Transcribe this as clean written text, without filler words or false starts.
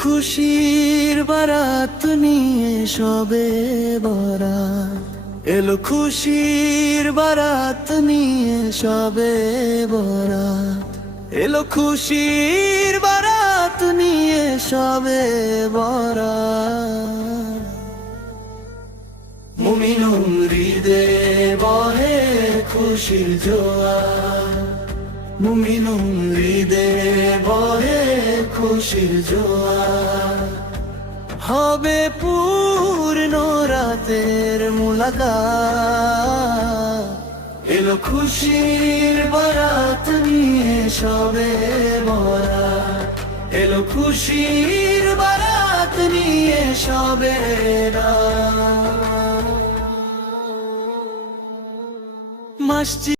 খুশির বারাত নিয়ে সবে বরাত, এলো খুশির বারাত নিয়ে সবে বরাত, এলো খুশির বারাত নিয়ে সবে বরাত। মুমিনুন হৃদে বহে খুশির জোয়ার, মুমিনুন হৃদে বহে খুশির জোয়ার, হবে পূর্ণ রাতের মুলাকাত, এলো খুশির বারাত নিয়ে সবে বরাত, এলো খুশির বারাত নিয়ে সবে রাত। মসজিদ